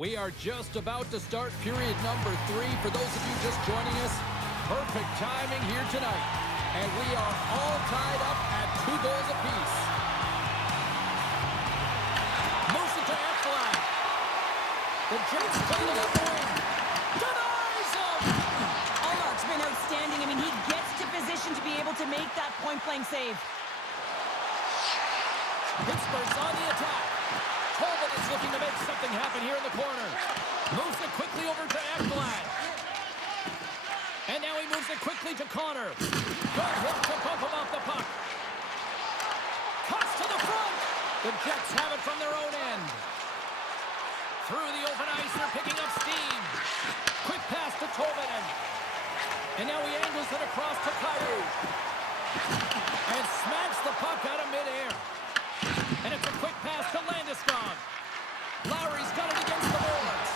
We are just about to start period number 3. For those of you just joining us, perfect timing here tonight. And we are all tied up at 2 goals apiece. Moves it to Eflin. The Jets play to the wing. Denies him! Allmark's been outstanding. I mean, he gets to position to be able to make that point-blank save. Pittsburgh's on the attack. Tolman is looking to make something happen here in the corner. Moves it quickly over to Eflin. And now he moves it quickly to Connor. Good hit to bump him off the puck. Cuts to the front. The Jets have it from their own end. Through the open ice, they're picking up steam. Quick pass to Tolman. And now he angles it across to Caillou. And smacks the puck out of midair. And it's a quick pass to Landeskog. Lowry's got it against the boards.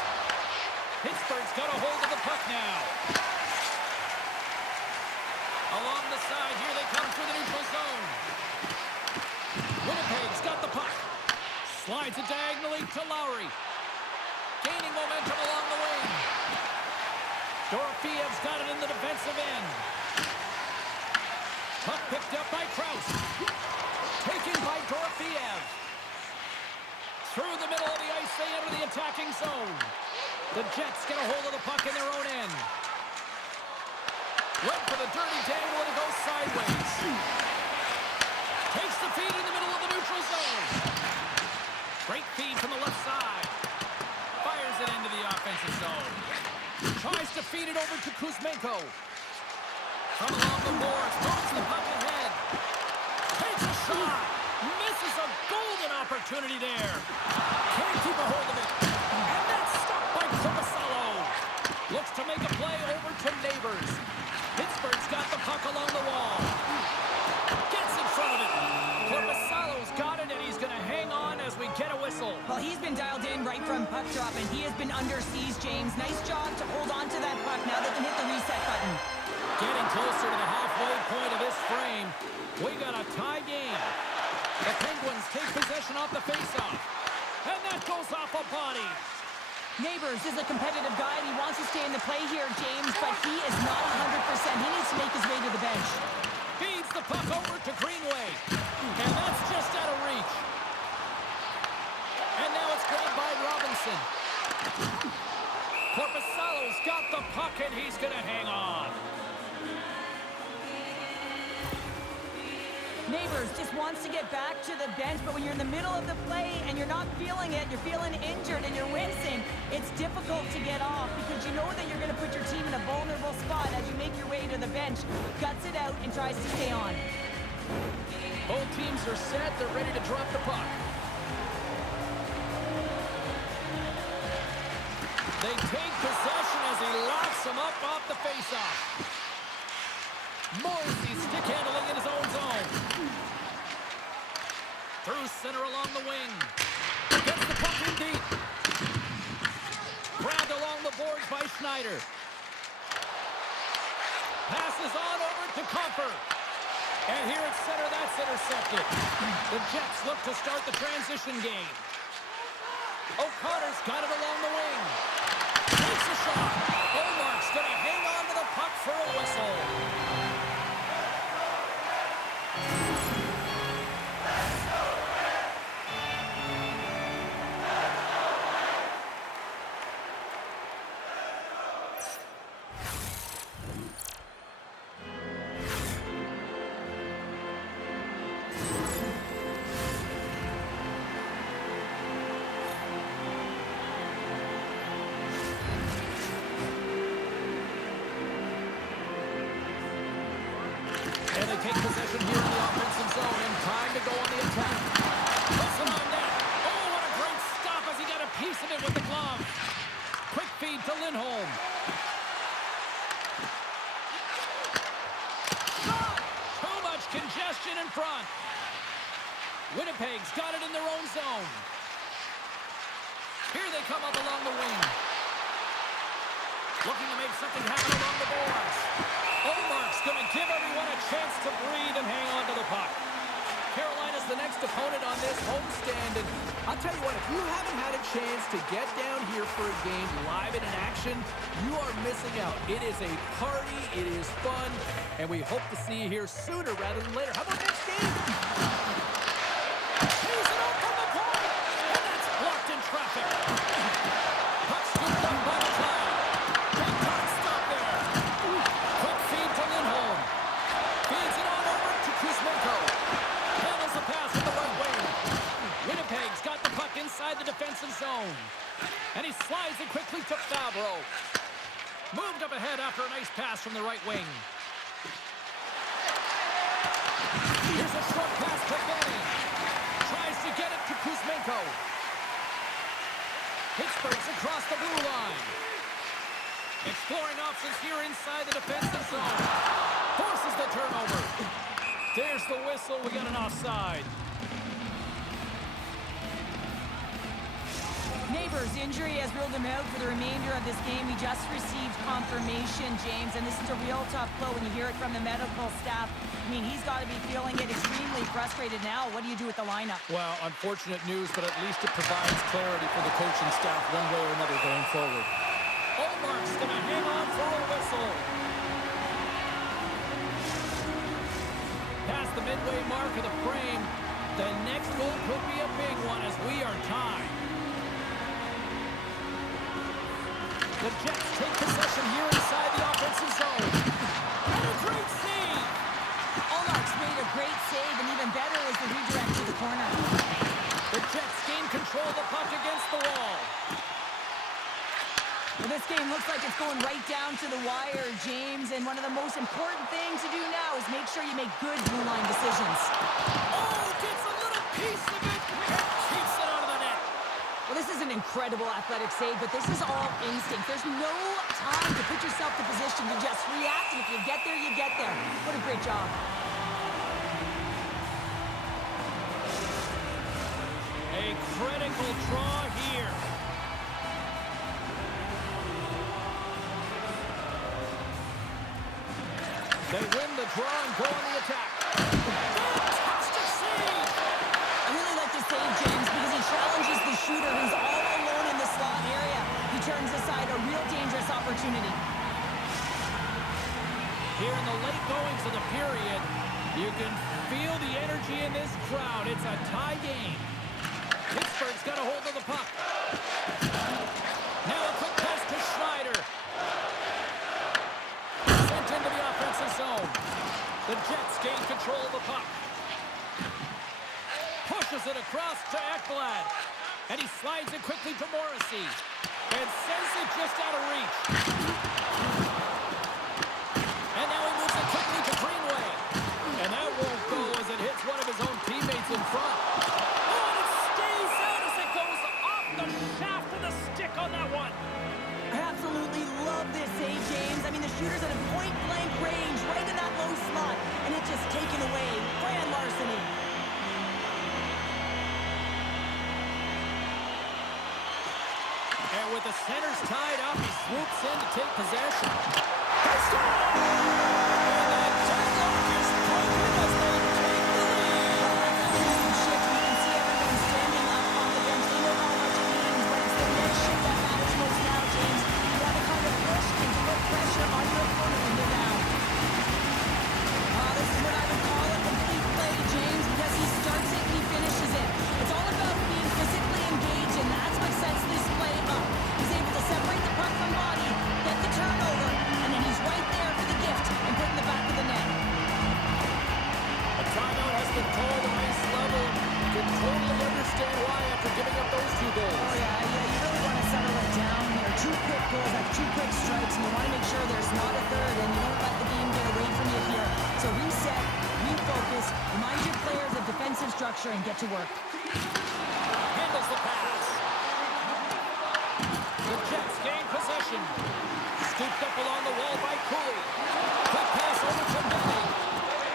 Pittsburgh's got a hold of the puck now. Along the side, here they come through the neutral zone. Winnipeg's got the puck. Slides it diagonally to Lowry. Gaining momentum along the wing. Dorofiev's got it in the defensive end. Puck picked up by Krause. Taken by Dorofiev. Through the middle of the ice, they enter the attacking zone. The Jets get a hold of the puck in their own end. Went for the dirty dangle and it goes sideways. Takes the feed in the middle of the neutral zone. Great feed from the left side. Fires it into the offensive zone. Tries to feed it over to Kuzmenko. From along the boards, moves the puck ahead. Takes a shot. Misses a golden opportunity there. Can't keep a hold of it. And that's stopped by Korpisalo. Looks to make a play over to Neighbors. Pittsburgh's got the puck along the wall. Gets in front of it. Korpisalo's got it, and he's going to hang on as we get a whistle. Well, he's been dialed in right from puck drop, and he has been under siege, James. Nice job to hold on to that puck. Now they can hit the reset button. Getting closer to the halfway point of this frame. We got a tie game. The Penguins take possession off the faceoff. And that goes off a body. Neighbors is a competitive guy, and he wants to stay in the play here, James, but he is not 100%. He needs to make his way to the bench. Feeds the puck over to Greenway. And that's just out of reach. And now it's grabbed by Robinson. Korpisalo's got the puck, and he's going to hang on. Neighbors just wants to get back to the bench, but when you're in the middle of the play and you're not feeling it, you're feeling injured and you're wincing, it's difficult to get off because you know that you're going to put your team in a vulnerable spot as you make your way to the bench. Guts it out and tries to stay on. Both teams are set. They're ready to drop the puck. They take possession as he locks him up off the faceoff. Morrissey stick handling in his own zone. Through center along the wing. Gets the puck in deep. Grabbed along the boards by Schneider. Passes on over to Comfer. And here at center, that's intercepted. The Jets look to start the transition game. O'Connor's got it along the wing. Takes a shot. Allmark's going to hang on to the puck for a whistle. And they take possession here in the offensive zone, and time to go on the attack. Puts him on net. Oh, what a great stop as he got a piece of it with the glove. Quick feed to Lindholm. Shot! Too much congestion in front. Winnipeg's got it in their own zone. Here they come up along the wing. Looking to make something happen along the boards. Allmark's going to give everyone a chance to breathe and hang on to the puck. Carolina's the next opponent on this homestand, and I'll tell you what, if you haven't had a chance to get down here for a game live and in action, you are missing out. It is a party, it is fun, and we hope to see you here sooner rather than later. How about next game? He's it up from the point, and that's blocked in traffic. Puck scooped up by the Cloud. Big time stop there. Quick feed to Lindholm. Feeds it on over to Kuzmenko. Handles the pass from the right wing. Winnipeg's got the puck inside the defensive zone. And he slides it quickly to Fabro. Moved up ahead after a nice pass from the right wing. Here's a short pass to Benny. Tries to get it to Kuzmenko. Pittsburgh's across the blue line. Exploring options here inside the defensive zone. Forces the turnover. There's the whistle. We got an offside. Neighbors' injury has ruled him out for the remainder of this game. He just received confirmation, James, and this is a real tough blow when you hear it from the medical staff. I mean, he's got to be feeling it, extremely frustrated now. What do you do with the lineup? Well, unfortunate news, but at least it provides clarity for the coaching staff one way or another going forward. Ullmark's going to hang on for a whistle. Past the midway mark of the frame, the next goal could be a big one as we are tied. The Jets take possession here inside the offensive zone. And a great save! Ullmark's made a great save, and even better was the redirect to the corner. The Jets gain control of the puck against the wall. Well, this game looks like it's going right down to the wire, James, and one of the most important things to do now is make sure you make good blue line decisions. Oh, gets a little piece of it and keeps it out of the net. Well, this is an incredible athletic save, but this is all instinct. There's no time to put yourself in position to just react, and if you get there, you get there. What a great job. A critical draw here. They win the draw and go on the attack. Fantastic save! I really like this save, James, because he challenges the shooter who's all alone in the slot area. He turns aside a real dangerous opportunity. Here in the late goings of the period, you can feel the energy in this crowd. It's a tie game. Pittsburgh's got a hold of the puck. Now a quick pass to Schneider. Sent into the offensive zone. The Jets gain control of the puck. Pushes it across to Ekblad. And he slides it quickly to Morrissey. And sends it just out of reach. And now he moves it quickly to Greenway. And that won't go as it hits one of his own teammates in front. Oh, and it stays out as it goes off the shaft of the stick on that one. I absolutely love this save, James. I mean, the shooter's at a point-blank range, right in that low slot, and it's just taken away. Grand larceny. And with the centers tied up, he swoops in to take possession. They score! And the deadlock is broken as they take the lead. Shift, we can see everyone standing up on the bench. They know how much it means, but it's the next shift that matters most now, James. You got to kind of push and put pressure on your opponent when they're down. This is what I would call a complete play, James, because he starts it and he finishes it. It's all about being physically engaged, and that's what sets this play up. He's able to separate the puck from body, get the turnover, and then he's right there for the gift and put in the back of the net. A timeout has been called on ice level. You can totally understand why after giving up those two goals. Oh, yeah, you really want to settle it down here. Two quick goals, like two quick strikes, and you want to make sure there's not a third, and you don't let the game get away from you here. So reset, refocus, remind your players of defensive structure, and get to work. Handles the pass. The Jets gain possession. Scooped up along the wall by Cooley. Quick pass over to Benny.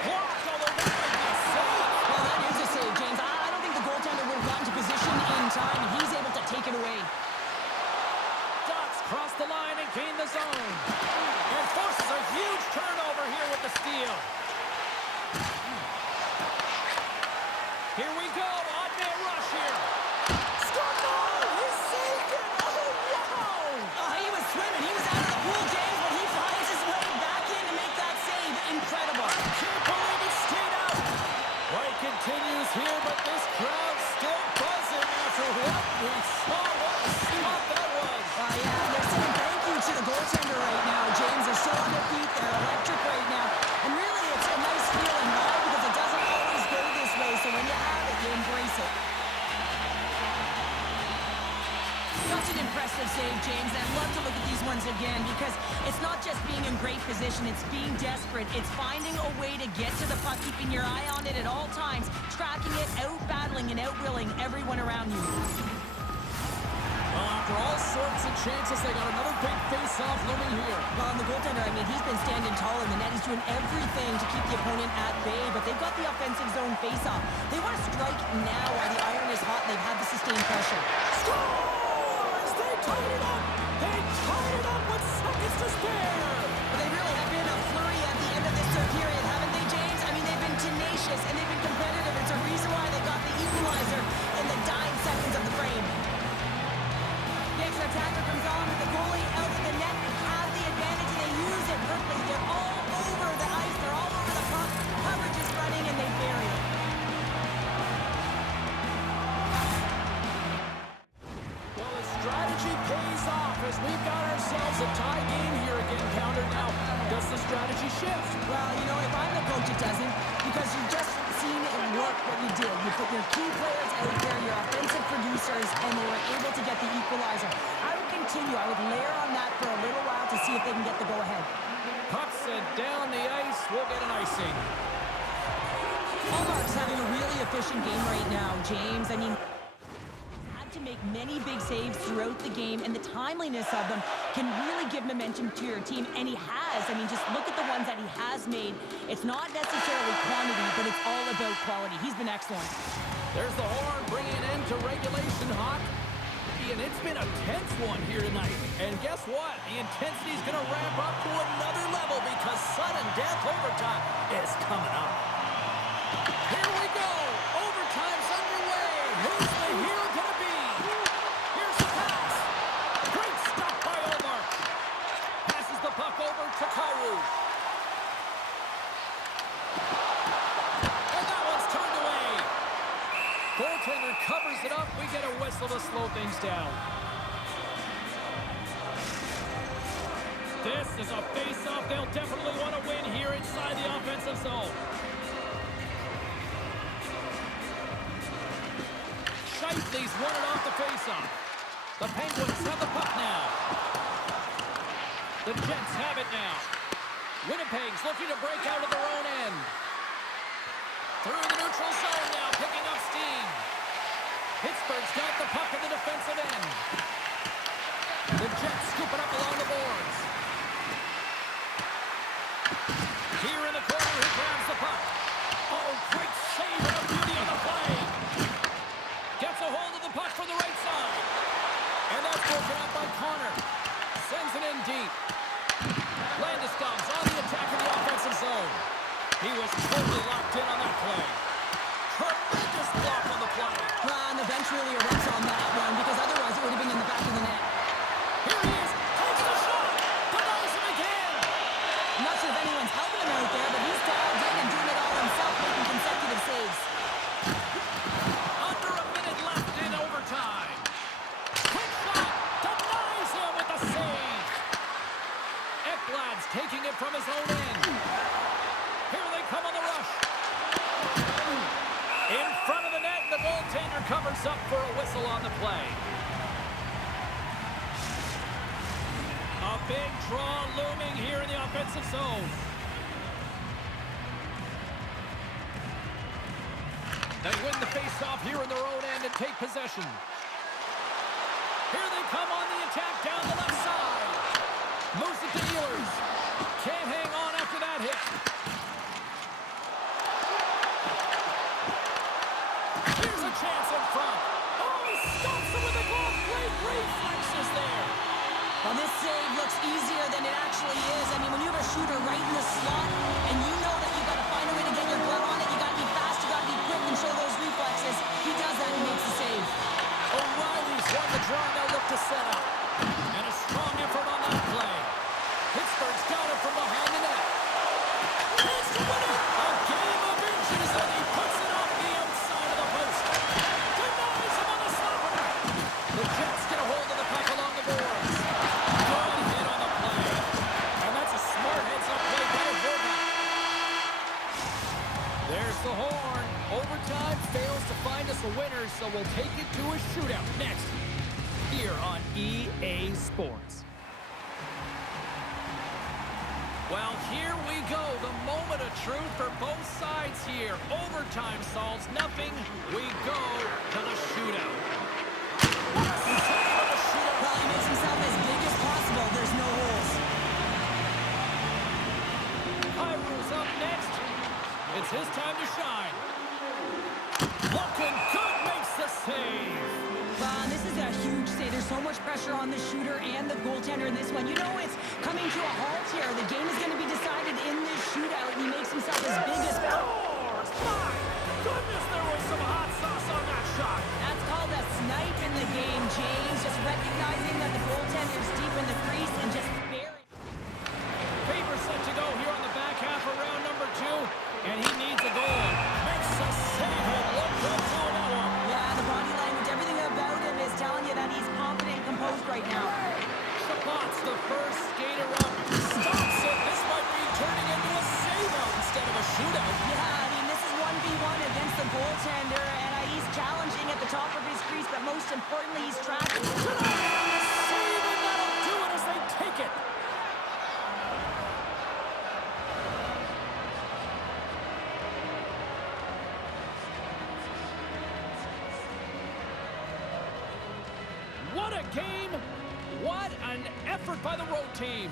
Blocked, although that might be a save. Well, that is a save, James. I don't think the goaltender would have gotten to position in time, and he's able to take it away. Ducks cross the line and gain the zone. And forces a huge turnover here with the steal. go. Odd-man rush here. He saved it! Oh, wow! Oh, he was swimming. He was out of the pool, James, but he finds his way back in to make that save. Incredible. Can't believe it stayed out. Play continues here, but this crowd still buzzing after what we saw. What a stop that was. Yeah, they're saying thank you to the goaltender right now, James. They're still on their feet. They're electric right now. And really, it's a nice feeling, right? Because it doesn't always go this way, so when you have it, you embrace it. Such an impressive save, James. I'd love to look at these ones again because it's not just being in great position, it's being desperate. It's finding a way to get to the puck, keeping your eye on it at all times, tracking it, out-battling and out-willing everyone around you. Well, after all sorts of chances, they got another big face-off looming here. Well, and the goaltender, I mean, he's been standing tall in the net. He's doing everything to keep the opponent at bay, but they've got the offensive zone face-off. They want to strike now while the iron is hot and they've had the sustained pressure. Scores! They tied it up! They tied it up with seconds to spare! But they really have been a flurry at the end of this third period, haven't they, James? I mean, they've been tenacious and they've been competitive. It's a reason why they got the equalizer in the dying seconds of the frame. The extra attacker comes on with the goalie out of the net, have the advantage, and they use it perfectly. They're all over the ice. They're all over the puck. Coverage is running, and they bury it. Well, the strategy pays off as we've got ourselves a tie game here again, Pounder. Now, does the strategy shift? Well, you know, if I'm the coach, it doesn't, because you've just seen it work what you did. You put your key players out there, your offensive producers, and they were able to get the equalizer. I would continue. I would layer on that for a little while to see if they can get the go-ahead. Puck sent down the ice. We'll get an icing. Hallmark's having a really efficient game right now, James. I mean, had to make many big saves throughout the game, and the timeliness of them can really give momentum to your team, and he has. I mean, just look at the ones that he has made. It's not necessarily quantity, but it's all about quality. He's been excellent. There's the horn, bringing an end to regulation, Hawk. And it's been a tense one here tonight. And guess what? The intensity is going to ramp up to another level because sudden death overtime is coming up. Here we go. Overtime's underway. Who's the hero going to be? Here's the pass. Great stop by Omar. Passes the puck over to Karu. And that one's turned away. Goaltender covers it up. We get a whistle to slow things down. This is a face-off they'll definitely want to win here inside the offensive zone. Scheifele's won it off the face-off. The Penguins have the puck now. The Jets have it now. Winnipeg's looking to break out of their own end. Through the neutral zone now, picking up steam. Pittsburgh's got the puck in the defensive end. The Jets scoop it up along the boards. Here in the corner, he grabs the puck. Oh, great save and a beauty on the play. Gets a hold of the puck from the right side. And that's broken up by Connor. Sends it in deep. Landeskog's on the attack in the offensive zone. He was totally locked in on that play. Tremendous block on the play. And the bench really erupts on that one because otherwise it would have been in the back of the net. Here he is. Takes the shot. Denies him again. I'm not sure if anyone's helping him out there, but he's dialed in and doing it all himself, making consecutive saves. Under a minute left in overtime. Quick shot. Denies him with the save. Ekblad's taking it from his own end. Here they come on the rush. In front of the net, the goaltender covers up for a whistle on the play. A big draw looming here in the offensive zone. They win the face-off here in their own end and take possession. Here they come on the attack down the left side. Moves it to Ehlers. Can't hang on after that hit. Here's a chance in front. Oh, he stops him with a glove. Great reflexes there. Well, this save looks easier than it actually is. I mean, when you have a shooter right in the slot and you know that you've got to find a way to get your glove on it, you got to be fast, you got to be quick and show those reflexes. horn. Overtime fails to find us a winner, so we'll take it to a shootout next here on EA Sports. Well, here we go. The moment of truth for both sides here. Overtime solves nothing. We go to the shootout. Well, he makes himself as big as possible. There's no holes. Hyrule's up next. It's his time to shine. Looking good, makes the save. This is a huge save. There's so much pressure on the shooter and the goaltender in this one. You know it's coming to a halt here. The game is going to be decided in this shootout. He makes himself as big as possible. My goodness, there was some hot sauce on that shot. That's called a snipe in the game, James. Just recognizing that the goaltender's deep in the crease and just burying. Paper set to go here on the back half of round number 2, and he needs a goal. Makes a save and looks up to another. Yeah, the body language, everything about him is telling you that he's confident and composed right now. Chabot's the first skater up. Stops it. This might be turning into a save-out instead of a shootout. Yeah, I mean, this is 1v1 against the goaltender, and he's challenging at the top of his crease, but most importantly, he's tracking. Save, and that'll do it as they take it. What a game! What an effort by the road team!